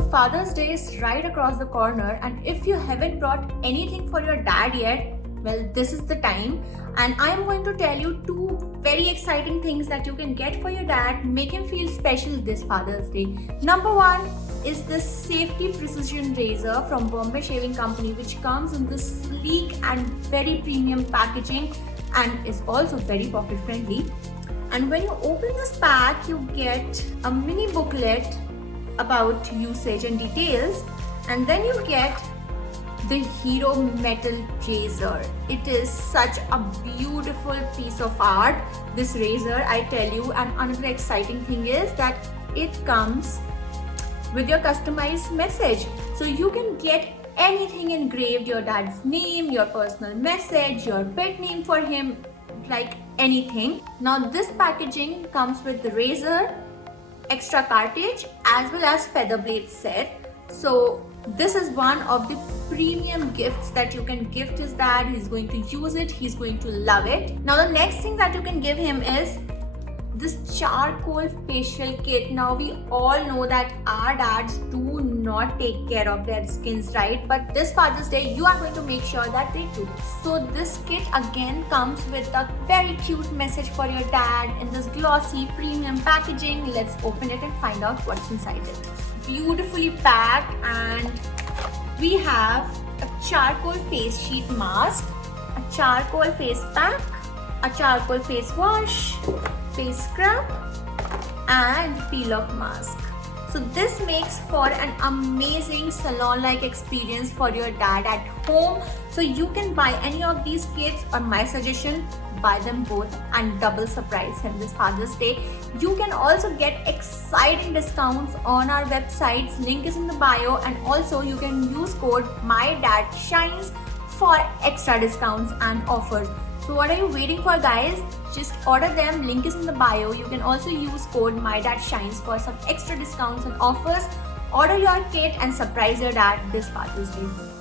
So Father's Day is right across the corner, and if you haven't brought anything for your dad yet, well, this is the time. And I'm going to tell you two very exciting things that you can get for your dad, make him feel special this Father's Day. Number one is this safety precision razor from Bombay Shaving Company, which comes in this sleek and very premium packaging and is also very pocket friendly. And when you open this pack, you get a mini booklet about usage and details, and then you get the Hero Metal Razor. It is such a beautiful piece of art, this razor, I tell you. And another exciting thing is that it comes with your customized message, so you can get anything engraved, your dad's name, your personal message, your pet name for him, like anything. Now this packaging comes with the razor, extra cartridge, as well as feather blade set. So this is one of the premium gifts that you can gift his dad. He's going to use it, he's going to love it. Now the next thing that you can give him is this charcoal facial kit. Now we all know that our dads do not take care of their skins, right? But this Father's Day, you are going to make sure that they do. So this kit again comes with a very cute message for your dad in this glossy premium packaging. Let's open it and find out what's inside it. Beautifully packed, and we have a charcoal face sheet mask, a charcoal face pack, a charcoal face wash, face scrub, and peel off mask. So this makes for an amazing salon-like experience for your dad at home. So you can buy any of these kits, or my suggestion, buy them both and double surprise him this Father's Day. You can also get exciting discounts on our websites, link is in the bio, and also you can use code MyDadShines for extra discounts and offers. So what are you waiting for, guys? Just order them, link is in the bio. You can also use code MyDadShines for some extra discounts and offers. Order your kit and surprise your dad this Father's Day.